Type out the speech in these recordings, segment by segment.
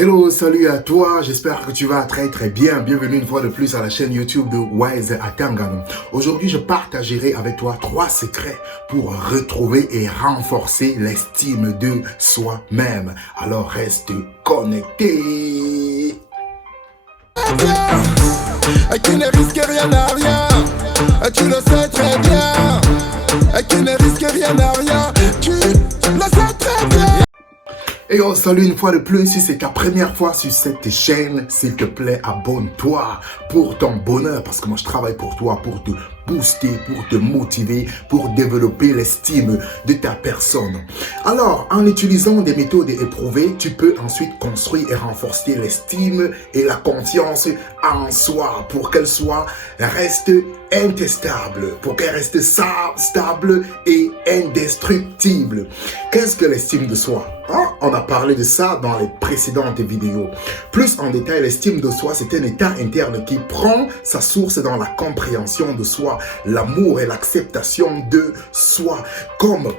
Hello, salut à toi, j'espère que tu vas très bien. Bienvenue une fois de plus à la chaîne YouTube de Wise Atanga. Aujourd'hui, je partagerai avec toi 3 secrets pour retrouver et renforcer l'estime de soi-même. Alors reste connecté. Qui ne risque rien à rien, tu le sais très bien. Qui ne risque rien à rien, tu le sais très bien. Et on salue une fois de plus. Si c'est ta première fois sur cette chaîne, s'il te plaît, abonne-toi pour ton bonheur. Parce que moi, je travaille pour toi, pour te booster, pour te motiver, pour développer l'estime de ta personne. Alors, en utilisant des méthodes éprouvées, tu peux ensuite construire et renforcer l'estime et la confiance en soi pour qu'elle reste intestable, pour qu'elle reste stable et indestructible. Qu'est-ce que l'estime de soi? On a parlé de ça dans les précédentes vidéos. Plus en détail, l'estime de soi, c'est un état interne qui prend sa source dans la compréhension de soi, l'amour et l'acceptation de soi. Comme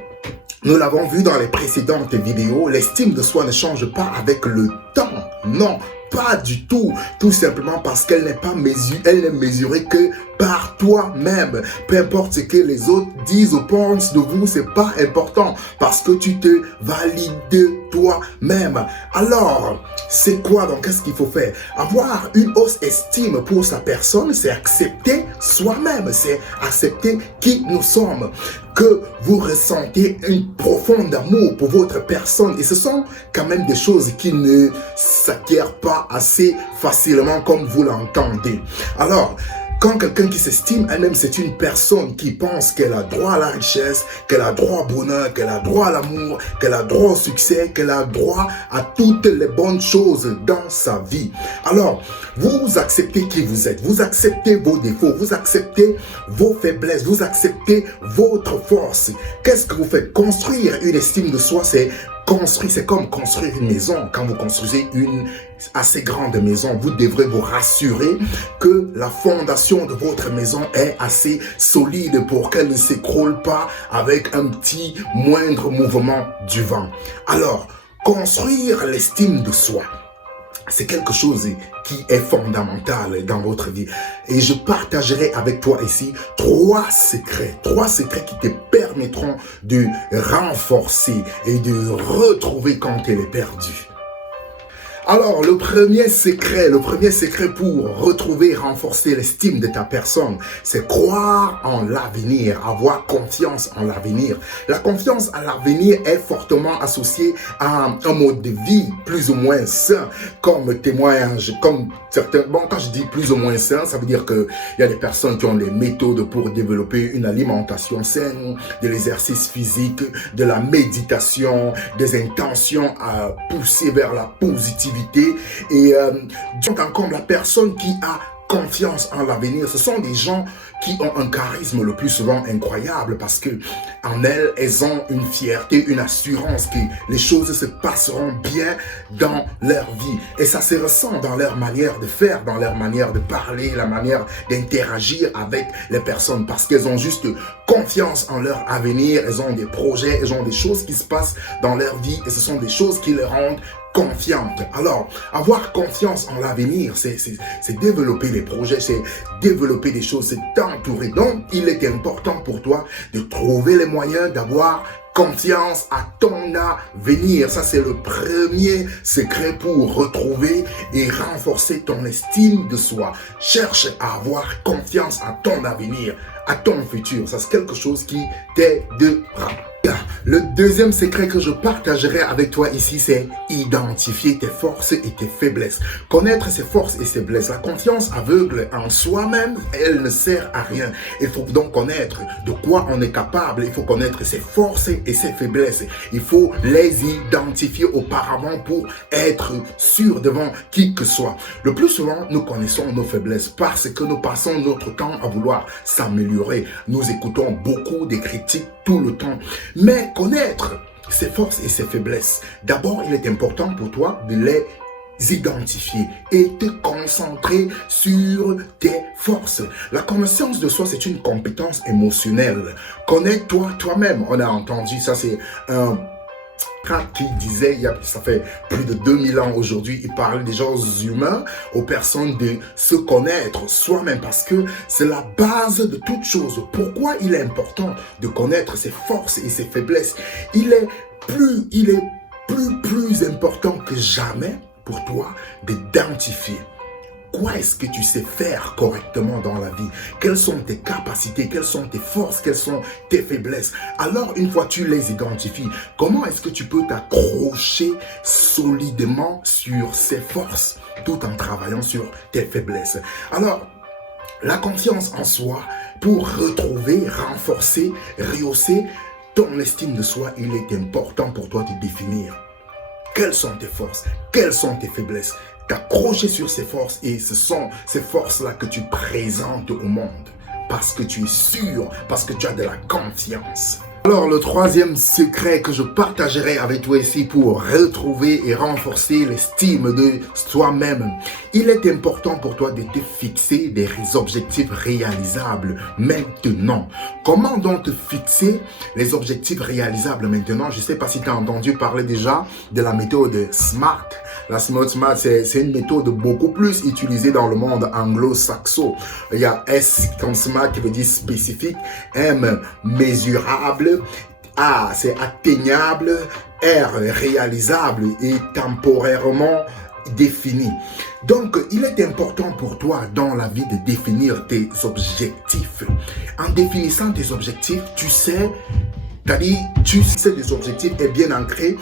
nous l'avons vu dans les précédentes vidéos, l'estime de soi ne change pas avec le temps. Non, pas du tout. Tout simplement parce qu'elle n'est pas mesurée que par toi-même. Peu importe ce que les autres disent ou pensent de vous, c'est pas important parce que tu te valides toi-même. Alors, c'est quoi donc? Qu'est-ce qu'il faut faire? Avoir une hausse estime pour sa personne, c'est accepter soi-même, c'est accepter qui nous sommes. Que vous ressentez un profond amour pour votre personne. Et ce sont quand même des choses qui ne s'acquièrent pas assez facilement comme vous l'entendez. Alors, quand quelqu'un qui s'estime elle-même, c'est une personne qui pense qu'elle a droit à la richesse, qu'elle a droit au bonheur, qu'elle a droit à l'amour, qu'elle a droit au succès, qu'elle a droit à toutes les bonnes choses dans sa vie. Alors, vous acceptez qui vous êtes, vous acceptez vos défauts, vous acceptez vos faiblesses, vous acceptez votre force. Qu'est-ce que vous faites? Construire une estime de soi, c'est comme construire une maison. Quand vous construisez une assez grande maison, vous devrez vous rassurer que la fondation de votre maison est assez solide pour qu'elle ne s'écroule pas avec un petit moindre mouvement du vent. Alors, construire l'estime de soi, c'est quelque chose qui est fondamental dans votre vie. Et je partagerai avec toi ici 3 secrets qui te permettront de renforcer et de retrouver quand elle est perdue. Alors, le premier secret pour retrouver et renforcer l'estime de ta personne, c'est croire en l'avenir, avoir confiance en l'avenir. La confiance en l'avenir est fortement associée à un mode de vie plus ou moins sain, comme témoignage, comme certains, bon, quand je dis plus ou moins sain, ça veut dire qu'il y a des personnes qui ont des méthodes pour développer une alimentation saine, de l'exercice physique, de la méditation, des intentions à pousser vers la positivité. Et comme la personne qui a confiance en l'avenir, ce sont des gens qui ont un charisme le plus souvent incroyable parce que en elles ont une fierté, une assurance que les choses se passeront bien dans leur vie. Et ça se ressent dans leur manière de faire, dans leur manière de parler, la manière d'interagir avec les personnes parce qu'elles ont juste confiance en leur avenir, elles ont des projets, elles ont des choses qui se passent dans leur vie et ce sont des choses qui les rendent confiante. Alors, avoir confiance en l'avenir, c'est développer des projets, c'est développer des choses, c'est t'entourer. Donc, il est important pour toi de trouver les moyens d'avoir confiance à ton avenir. Ça, c'est le premier secret pour retrouver et renforcer ton estime de soi. Cherche à avoir confiance à ton avenir, à ton futur. Ça, c'est quelque chose qui t'aidera. Le deuxième secret que je partagerai avec toi ici, c'est identifier tes forces et tes faiblesses. Connaître ses forces et ses faiblesses. La confiance aveugle en soi-même, elle ne sert à rien. Il faut donc connaître de quoi on est capable. Il faut connaître ses forces et ses faiblesses. Il faut les identifier auparavant pour être sûr devant qui que soit. Le plus souvent, nous connaissons nos faiblesses parce que nous passons notre temps à vouloir s'améliorer. Nous écoutons beaucoup de critiques tout le temps. Mais connaître ses forces et ses faiblesses, d'abord, il est important pour toi de les identifier et te concentrer sur tes forces. La connaissance de soi, c'est une compétence émotionnelle. Connais-toi toi-même. On a entendu ça, c'est un Qui disait, ça fait plus de 2000 ans aujourd'hui, il parlait des gens humains, aux personnes de se connaître soi-même, parce que c'est la base de toute chose. Pourquoi il est important de connaître ses forces et ses faiblesses? Il est plus important que jamais pour toi d'identifier. Quoi est-ce que tu sais faire correctement dans la vie? Quelles sont tes capacités? Quelles sont tes forces? Quelles sont tes faiblesses? Alors, une fois que tu les identifies, comment est-ce que tu peux t'accrocher solidement sur ces forces tout en travaillant sur tes faiblesses? Alors, la confiance en soi, pour retrouver, renforcer, rehausser ton estime de soi, il est important pour toi de définir quelles sont tes forces, quelles sont tes faiblesses. T'accrocher sur ces forces, et ce sont ces forces-là que tu présentes au monde parce que tu es sûr, parce que tu as de la confiance. Alors, le troisième secret que je partagerai avec toi ici pour retrouver et renforcer l'estime de soi-même, il est important pour toi de te fixer des objectifs réalisables maintenant. Comment donc te fixer les objectifs réalisables maintenant? Je ne sais pas si tu as entendu parler déjà de la méthode SMART. La SMART, c'est une méthode beaucoup plus utilisée dans le monde anglo-saxon. Il y a S comme SMART qui veut dire spécifique, M mesurable, A c'est atteignable, R réalisable et temporairement défini. Donc, il est important pour toi dans la vie de définir tes objectifs. En définissant tes objectifs, tu sais des objectifs est bien ancré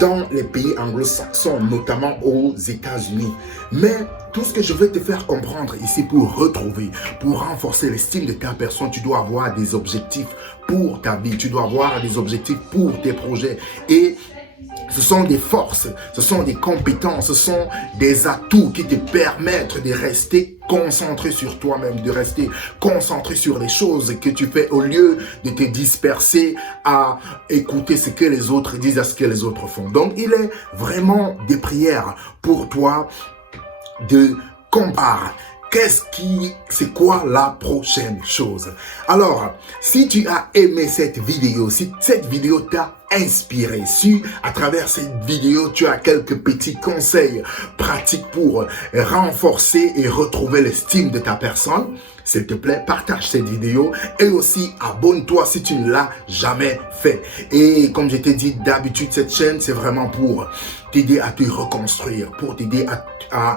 dans les pays anglo-saxons, notamment aux États-Unis. Mais tout ce que je veux te faire comprendre ici pour retrouver, pour renforcer l'estime de ta personne, tu dois avoir des objectifs pour ta vie, tu dois avoir des objectifs pour tes projets. Et ce sont des forces, ce sont des compétences, ce sont des atouts qui te permettent de rester concentré sur toi-même, de rester concentré sur les choses que tu fais au lieu de te disperser à écouter ce que les autres disent, à ce que les autres font. Donc, il est vraiment des prières pour toi de comparer. C'est quoi la prochaine chose? Alors, si tu as aimé cette vidéo, si cette vidéo t'a inspiré, si à travers cette vidéo tu as quelques petits conseils pratiques pour renforcer et retrouver l'estime de ta personne, s'il te plaît, partage cette vidéo et aussi abonne-toi si tu ne l'as jamais fait. Et comme je t'ai dit d'habitude, cette chaîne, c'est vraiment pour t'aider à te reconstruire, pour t'aider à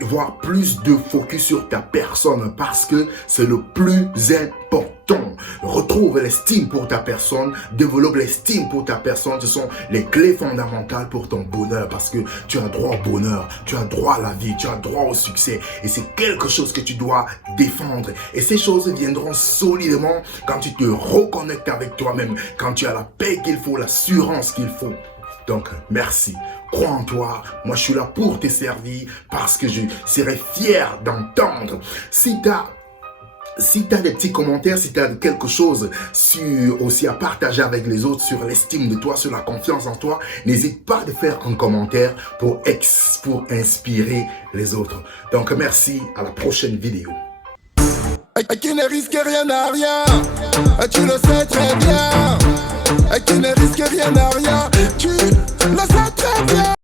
avoir plus de focus sur ta personne parce que c'est le plus important. Retrouve l'estime pour ta personne, développe l'estime pour ta personne. Ce sont les clés fondamentales pour ton bonheur parce que tu as droit au bonheur, tu as droit à la vie, tu as droit au succès et c'est quelque chose que tu dois défendre. Et ces choses viendront solidement quand tu te reconnectes avec toi-même, quand tu as la paix qu'il faut, l'assurance qu'il faut. Donc, merci. Crois en toi. Moi, je suis là pour te servir parce que je serai fier d'entendre. Si tu as des petits commentaires, si tu as quelque chose aussi à partager avec les autres sur l'estime de toi, sur la confiance en toi, n'hésite pas de faire un commentaire pour inspirer les autres. Donc, merci. À la prochaine vidéo. Qui ne risque rien à rien, tu le sais très bien. Qui ne risque rien à rien, tu le sais très bien.